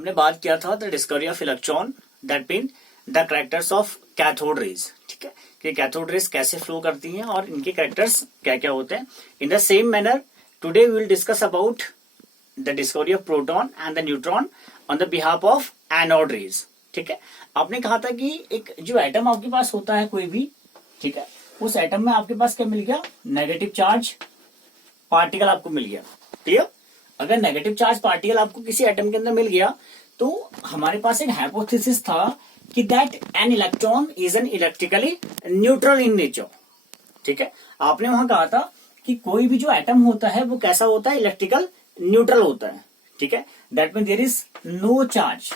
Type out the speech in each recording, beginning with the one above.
हमने बात किया था the discovery of electron, that mean the characters of cathode rays. ठीक है, कि कैथोड रेज कैसे फ्लो करती हैं और इनके कैरेक्टर्स क्या क्या होते हैं। In the same manner today we will discuss about the discovery of proton and the neutron on the behalf of anode rays. ठीक है, आपने कहा था कि एक जो एटम आपके पास होता है कोई भी, ठीक है, उस एटम में आपके पास क्या मिल गया, नेगेटिव चार्ज पार्टिकल आपको मिल गया। क्लियर? अगर नेगेटिव चार्ज पार्टिकल आपको किसी एटम के अंदर मिल गया तो हमारे पास एक हाइपोथेसिस था कि that an electron is an electrically neutral in nature. ठीक है, आपने वहां कहा था कि कोई भी जो एटम होता है वो कैसा होता है, इलेक्ट्रिकल न्यूट्रल होता है। ठीक है, that mean there is no charge,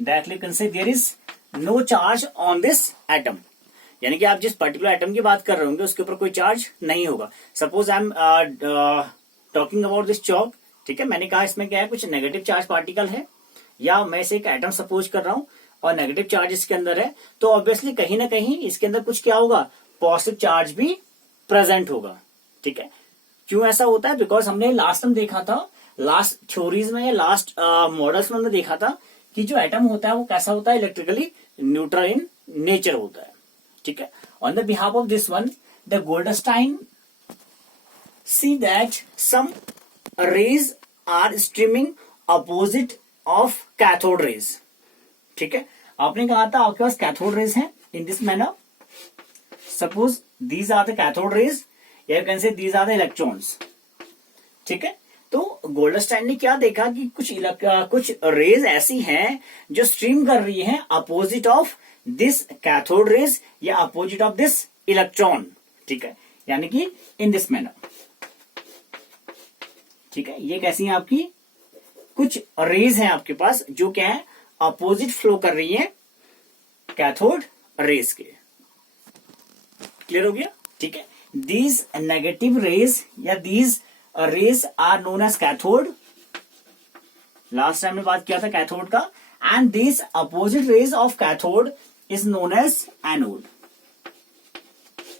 that you can say there is no charge on this atom. यानी कि आप जिस पर्टिकुलर एटम की बात कर रहे होंगे उसके ऊपर कोई चार्ज नहीं होगा। Suppose I am talking about this chalk. ठीक है, मैंने कहा इसमें क्या है, कुछ नेगेटिव चार्ज पार्टिकल है, या मैं इसे एक एटम सपोज कर रहा हूं और नेगेटिव चार्ज इसके अंदर है, तो ऑब्वियसली कहीं ना कहीं इसके अंदर कुछ क्या होगा, पॉजिटिव चार्ज भी प्रेजेंट होगा। ठीक है, क्यों ऐसा होता है, बिकॉज हमने लास्ट टाइम देखा था, लास्ट थ्योरीज में या लास्ट मॉडल्स में हमने देखा था कि जो एटम होता है वो कैसा होता है, इलेक्ट्रिकली न्यूट्रल इन नेचर होता है। ठीक है, on the behalf of this one the Goldstein see that some rays are streaming opposite of cathode rays। ठीक है, आपने कहा था आपके पास कैथोड रेज हैं in this manner. Suppose these are the cathode rays, या you can say these are the electrons. ठीक है, तो गोल्डस्टाइन ने क्या देखा कि कुछ रेज ऐसी हैं जो स्ट्रीम कर रही हैं opposite of this cathode rays या अपोजिट ऑफ दिस इलेक्ट्रॉन। ठीक है, यानी कि इन दिस मैनर। ठीक है, ये कैसी है आपकी, कुछ रेज हैं आपके पास जो क्या है, अपोजिट फ्लो कर रही है कैथोड रेज के। क्लियर हो गया? ठीक है, दीज नेगेटिव रेज या these rays are known as cathode. Last time में बात किया था कैथोड का। And this opposite rays of cathode is known as anode,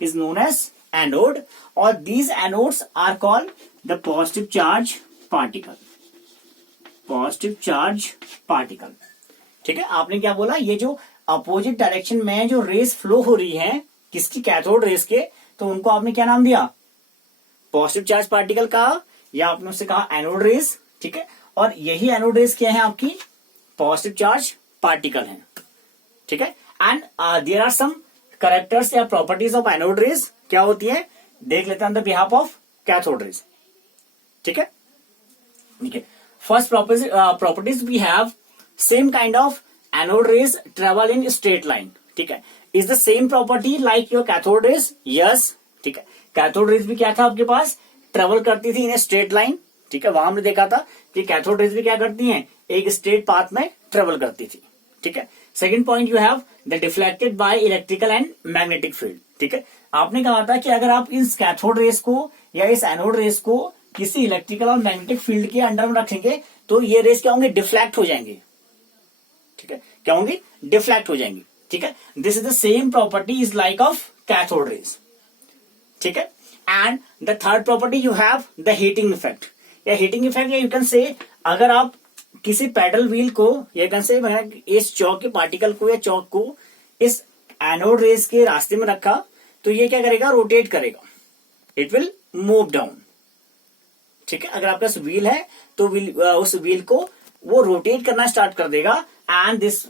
is known as anode, और these anodes are called the positive charge particle, positive charge particle। ठीक है, आपने क्या बोला, ये जो अपोजिट डायरेक्शन में जो रेस फ्लो हो रही हैं किसकी, कैथोड रेस के, तो उनको आपने क्या नाम दिया, पॉजिटिव चार्ज पार्टिकल कहा, या आपने उससे कहा एनोड रेस। ठीक है, और यही एनोड रेस क्या है आपकी, पॉजिटिव चार्ज पार्टिकल है। ठीक है, and there are some characters या प्रॉपर्टीज ऑफ एनोड रेस, क्या होती है देख लेते हैं on the behalf of cathode rays. ठीक है, ठीक है, first properties we have same kind of anode rays travel in straight line. ठीक है, is the same property like your cathode rays, yes. ठीक है, कैथोड रेज भी क्या था आपके पास, ट्रेवल करती थी इन ए स्ट्रेट लाइन। ठीक है, वहां हमने देखा था कि कैथोड रेज भी क्या करती हैं, एक स्ट्रेट पाथ में ट्रेवल करती थी। ठीक है, second point you have the deflected by electrical and magnetic field. ठीक है, आपने कहा था कि अगर आप इस कैथोड रेस को या इस एनोड रेस को किसी इलेक्ट्रिकल और मैग्नेटिक फील्ड के अंडर में रखेंगे तो ये रेस क्या होंगे, डिफ्लेक्ट हो जाएंगे। ठीक है, क्या होंगे, डिफ्लेक्ट हो जाएंगे। ठीक है, this is the same property is like of cathode rays. ठीक है, and the third property you have the heating effect, या हीटिंग इफेक्ट, या यू कैन से अगर आप किसी पैडल व्हील को, या कैन से इस चौक के पार्टिकल को या चौक को इस एनोड रेस के रास्ते में रखा तो ये क्या करेगा, रोटेट करेगा, इट विल मूव डाउन। ठीक है, अगर आपके पास व्हील है तो उस व्हील को वो रोटेट करना स्टार्ट कर देगा, and this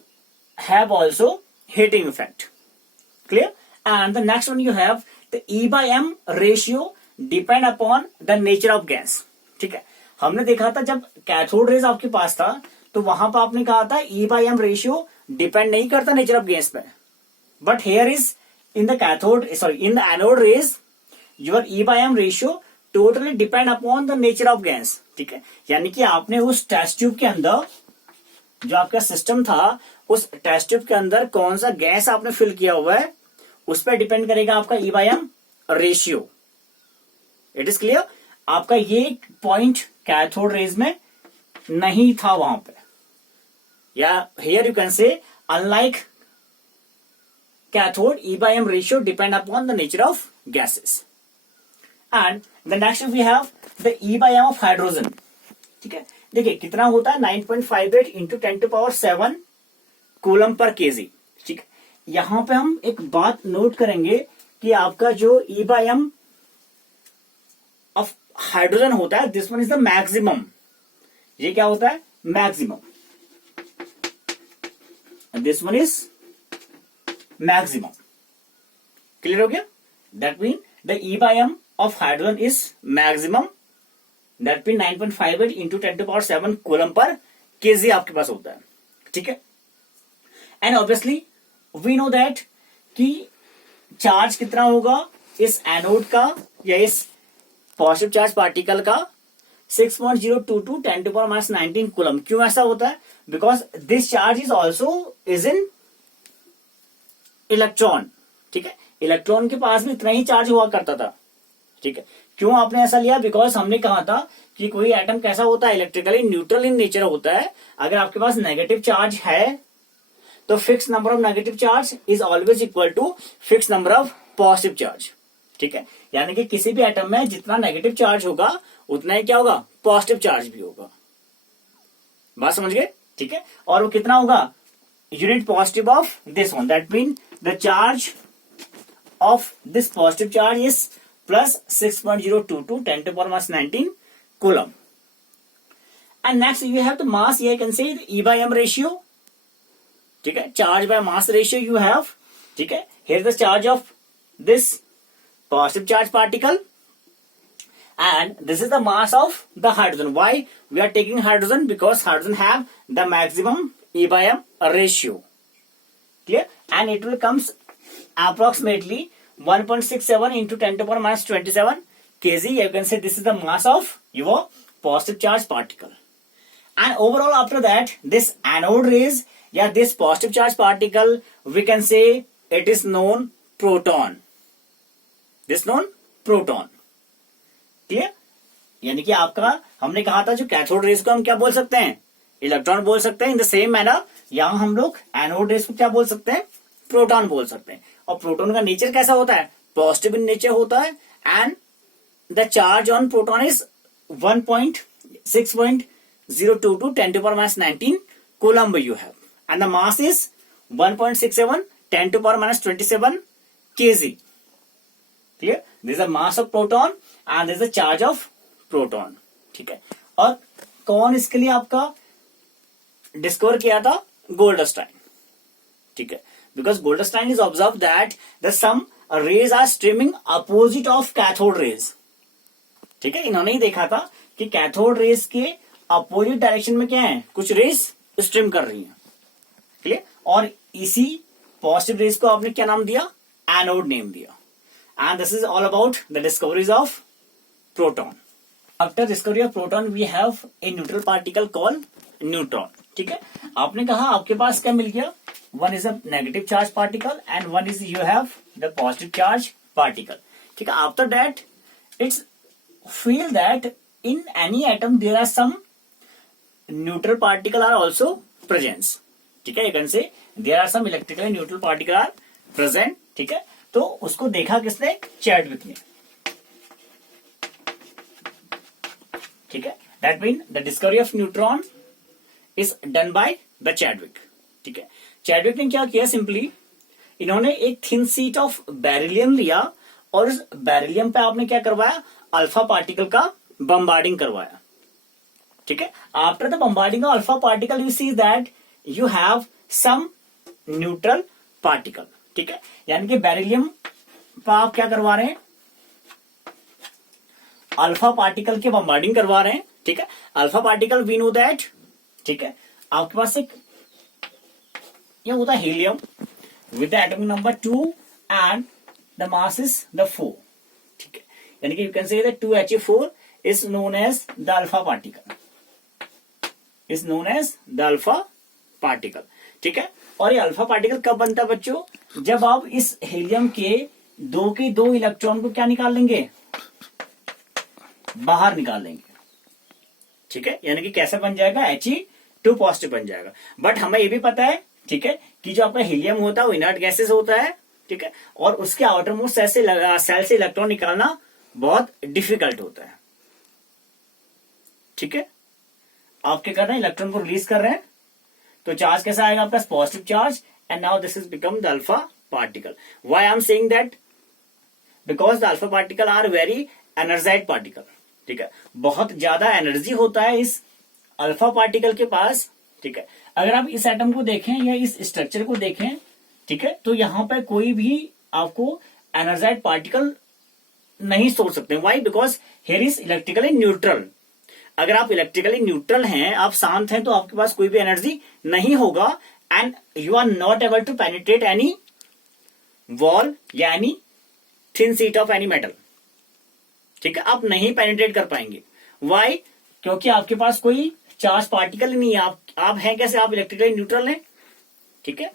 have also heating effect. Clear? And the next one you have the E/M ratio depend upon the nature of gas. ठीक है, हमने देखा था जब कैथोड रेज आपके पास था तो वहां पर आपने कहा था E/M रेशियो डिपेंड नहीं करता नेचर ऑफ गैस पे, but here is in the anode rays your E/M ratio totally depend upon the nature of gas। ठीक है, यानी कि आपने उस टेस्ट ट्यूब के अंदर जो आपका सिस्टम था, उस टेस्ट ट्यूब के अंदर कौन सा गैस आपने फिल किया हुआ है उस पर डिपेंड करेगा आपका E/M ratio. It is clear? आपका ये पॉइंट कैथोड रेज में नहीं था वहां पे, या हियर यू कैन से unlike cathode E/M ratio depend upon the nature of gases। and the next we have the E/M of hydrogen। ठीक है, देखिए कितना होता है 9.58 इंटू 10⁻7 कूलम पर केजी। ठीक है, यहां पे हम एक बात नोट करेंगे कि आपका जो e by m of hydrogen होता है, this one is the maximum. ये क्या होता है? Maximum. This one is maximum. Clear हो गया? That mean the e by m of hydrogen is maximum, that mean 9.58 into 10⁻7 coulomb per kg आपके पास होता है। ठीक है, and obviously we know that कि चार्ज कितना होगा इस एनोड का या इस पॉजिटिव चार्ज पार्टिकल का 6.022 10⁻19 कूलम। क्यों ऐसा होता है? Because this charge is also is in electron. ठीक है, इलेक्ट्रॉन के पास भी इतना ही चार्ज हुआ करता था। ठीक है, क्यों आपने ऐसा लिया? बिकॉज हमने कहा था कि कोई एटम कैसा होता है? इलेक्ट्रिकली न्यूट्रल इन नेचर होता है। अगर आपके पास नेगेटिव चार्ज है तो fix number of negative charge is always equal to fix number of positive charge. ठीक है, यानी कि किसी भी एटम में जितना नेगेटिव चार्ज होगा उतना ही क्या होगा? पॉजिटिव चार्ज भी होगा। बात समझ गए? ठीक है, और वो कितना होगा? Unit positive of this one, that mean the charge of this positive charge is plus 6.022 10⁻19 coulomb. And next you have the mass, you can say e by m ratio. ठीक है, charge by mass ratio you have. ठीक है, here the charge of this positive charge particle and this is the mass of the hydrogen. Why we are taking hydrogen? Because hydrogen have the maximum E by M ratio. Clear? And it will comes approximately 1.67 into 10⁻27 kg. You can say this is the mass of your positive charge particle. And overall after that, this anode rays, yeah, this positive charge particle, we can say it is known proton. This known proton. Clear? यानी कि आपका हमने कहा था जो cathode rays को हम क्या बोल सकते हैं? इलेक्ट्रॉन बोल सकते हैं। इन द सेम मैनर यहां हम लोग एनोड रेस को क्या बोल सकते हैं? प्रोटॉन बोल सकते हैं। और प्रोटॉन का नेचर कैसा होता है? पॉजिटिव इन नेचर होता है। And the charge on proton is 1.6.022 10⁻19 coulomb you have and the mass is 1.67 10⁻27 kg. Clear? This is the mass of proton and this is the charge of proton. ठीक है, और कौन इसके लिए आपका discover किया था? गोल्डस्टाइन। ठीक है, because Goldstein is observe that the some rays are streaming opposite of cathode rays. ठीक है, इन्होंने ही देखा था कि कैथोड रेज के अपोजिट डायरेक्शन में क्या है? कुछ रेज स्ट्रीम कर रही हैं। क्लियर? और इसी पॉजिटिव रेज को आपने क्या नाम दिया? एनोड नेम दिया। And this is all about the discoveries of proton. After discovery of proton, we have a neutral particle called neutron. ठीक है, आपने कहा आपके पास क्या मिल गया? One is a negative charge particle and one is you have the positive charge particle. ठीक है, after that it's feel that in any atom there are some neutral particle are also present. ठीक है, you can say there are some electrically neutral particle are present. ठीक है, तो उसको देखा किसने? चैडविक ने। ठीक है, that mean the discovery of neutron is done by the Chadwick. ठीक है, चैडविक ने क्या किया? सिंपली इन्होंने एक थिन शीट ऑफ बेरिलियम लिया और उस बेरिलियम पे आपने क्या करवाया? अल्फा पार्टिकल का बम्बार्डिंग करवाया। ठीक है, after the bombarding of alpha particle you see that you have some neutral particle. ठीक है, यानी कि बेरिलियम पर आप क्या करवा रहे हैं? अल्फा पार्टिकल के बम्बार्डिंग करवा रहे हैं। ठीक है, alpha particle we know that. ठीक है, आपके पास एक ये होता है helium with the atomic number 2 and the mass is the 4। ठीक है, यानी कि you can say that 2He4 is known as the alpha particle, is known as the alpha particle. ठीक है, और ये अल्फा पार्टिकल कब बनता है बच्चों? जब आप इस हीलियम के दो इलेक्ट्रॉन को क्या निकाल लेंगे? बाहर निकाल लेंगे। ठीक है, यानी कि कैसा बन जाएगा? He2 पॉजिटिव बन जाएगा। बट हमें ये भी पता है, ठीक है, कि जो आपका हीलियम होता है वो इनर्ट गैसेस होता है। ठीक है, और उसके आउटर मोस्ट सेल से इलेक्ट्रॉन निकालना बहुत डिफिकल्ट होता है। ठीक है, आपके कर रहे हैं, इलेक्ट्रॉन को रिलीज कर रहे हैं, तो चार्ज कैसा आएगा आपका, positive charge, and now this is become the alpha particle. Why I am saying that, because the alpha particle are very energised particle. ठीक है, बहुत ज्यादा एनर्जी होता है इस अल्फा पार्टिकल के पास. ठीक है, अगर आप इस एटम को देखें या इस स्ट्रक्चर को देखें, ठीक है, तो यहां पर कोई भी आपको एनर्जाइड पार्टिकल नहीं सोच सकते. Why, because here is electrically neutral. अगर आप इलेक्ट्रिकली न्यूट्रल हैं, आप शांत हैं, तो आपके पास कोई भी एनर्जी नहीं होगा, and you are not able to penetrate any wall या any thin sheet of any metal. ठीक है, आप नहीं पेनिट्रेट कर पाएंगे. व्हाई, क्योंकि आपके पास कोई चार्ज पार्टिकल नहीं है. आप हैं कैसे, आप इलेक्ट्रिकली न्यूट्रल हैं. ठीक है,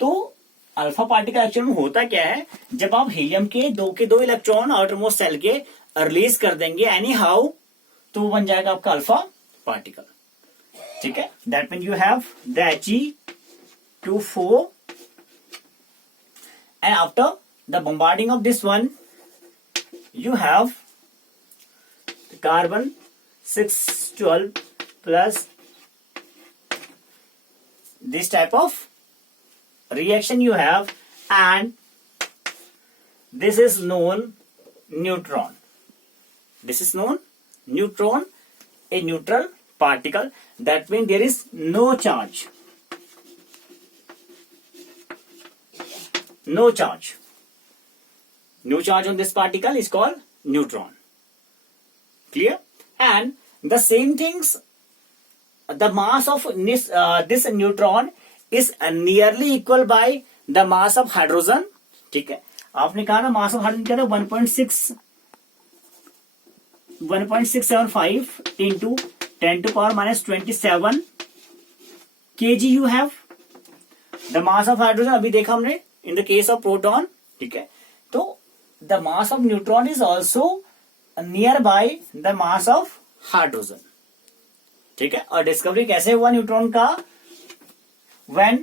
तो अल्फा पार्टिकल एक्चुअल में होता क्या है, जब आप हीलियम के दो इलेक्ट्रॉन आउटरमोस्ट सेल के रिलीज कर देंगे एनी हाउ, तो वो बन जाएगा आपका अल्फा पार्टिकल. ठीक है, that mean you have the He2 4, and after the bombarding of this one, you have the carbon 612 plus this type of reaction you have, and this is known neutron. This is known neutron, a neutral particle. That means there is no charge. No charge. No charge on this particle is called neutron. Clear? And the same things, the mass of this neutron is nearly equal by the mass of hydrogen. ठीक है, आपने कहा ना mass of hydrogen क्या था, 1.675 into 10 to power minus 27 kg you have the mass of hydrogen. अभी देखा हमने in the case of proton. ठीक है, तो the mass of neutron is also nearby the mass of hydrogen. ठीक है, और डिस्कवरी कैसे हुआ न्यूट्रॉन का, when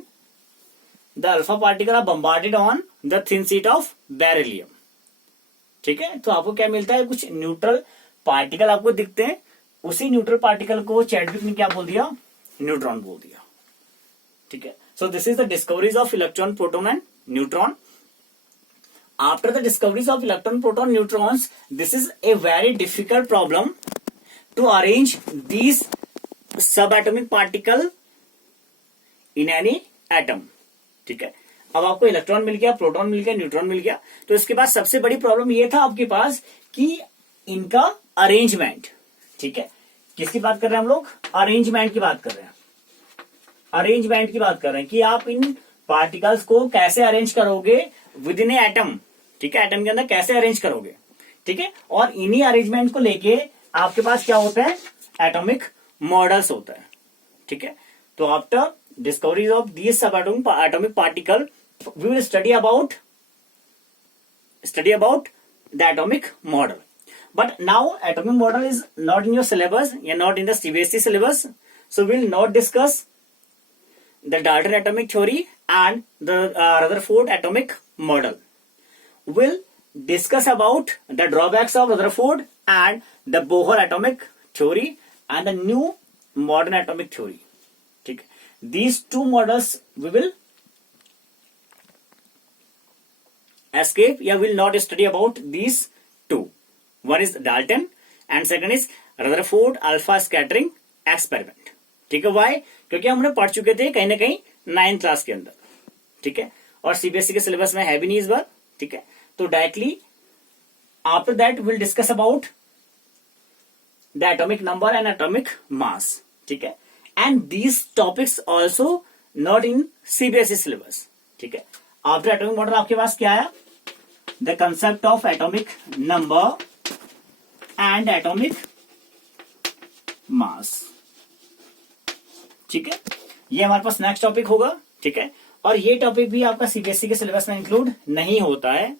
the alpha particle are bombarded on the thin sheet of beryllium. ठीक है, तो आपको क्या मिलता है, कुछ न्यूट्रल पार्टिकल आपको दिखते हैं. उसी न्यूट्रल पार्टिकल को चैडविक ने क्या बोल दिया, न्यूट्रॉन बोल दिया. ठीक है, so this is the discoveries of electron, proton and neutron. After the discoveries of electron, proton, neutrons, this is a very difficult problem to arrange these सब atomic particle in any atom. ठीक है, अब आपको electron मिल गया, proton मिल गया, neutron मिल गया, तो इसके बाद सबसे बड़ी प्रॉब्लम ये था आपके पास कि इनका अरेंजमेंट. ठीक है, किसकी बात कर रहे हैं हम लोग, अरेंजमेंट की बात कर रहे हैं. अरेंजमेंट की बात कर रहे हैं कि आप इन पार्टिकल्स को कैसे अरेंज करोगे विद इन एटम. ठीक है, एटम के अंदर कैसे अरेंज करोगे. ठीक है, और इन्हीं अरेंजमेंट को लेके आपके पास क्या होता है, एटॉमिक मॉडल्स होता है. ठीक है, तो after discoveries of these subatomic particle, we will study about the atomic model. But now atomic model is not in your syllabus, not in the CBSE syllabus, so we will not discuss the Dalton atomic theory and the Rutherford atomic model. We'll discuss about the drawbacks of Rutherford and the Bohr atomic theory and the new modern atomic theory. ठीक है, these two models we will escape, या will not study about these two. One is Dalton and second is Rutherford alpha scattering experiment. ठीक है, why? क्योंकि हमने पढ़ चुके थे कहीं ना कहीं 9th क्लास के अंदर. ठीक है, और सीबीएसई के सिलेबस में है भी नहीं इस बार. ठीक है, तो directly after that will discuss about the atomic number and atomic mass. ठीक है, and these topics also not in CBSE syllabus. ठीक है, आफ्टर एटॉमिक मॉडल आपके पास क्या है, the concept of atomic number and atomic mass. ठीक है, ये हमारे पास नेक्स्ट टॉपिक होगा. ठीक है, और ये टॉपिक भी आपका सीबीएसई के सिलेबस में इंक्लूड नहीं होता है.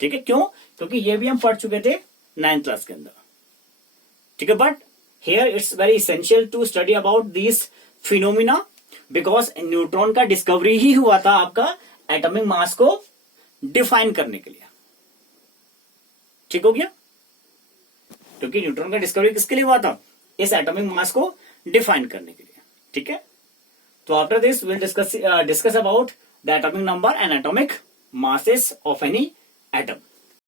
ठीक है, क्यों, क्योंकि ये भी हम पढ़ चुके थे 9th क्लास के अंदर. ठीक है, but here it's very essential to study about these phenomena because neutron का डिस्कवरी ही हुआ था आपका एटॉमिक मास को डिफाइन करने के लिए. ठीक हो गया, क्योंकि न्यूट्रॉन का डिस्कवरी किसके लिए हुआ था, इस एटॉमिक मास को डिफाइन करने के लिए। ठीक है, तो after this will discuss about the atomic number and atomic masses of any atom।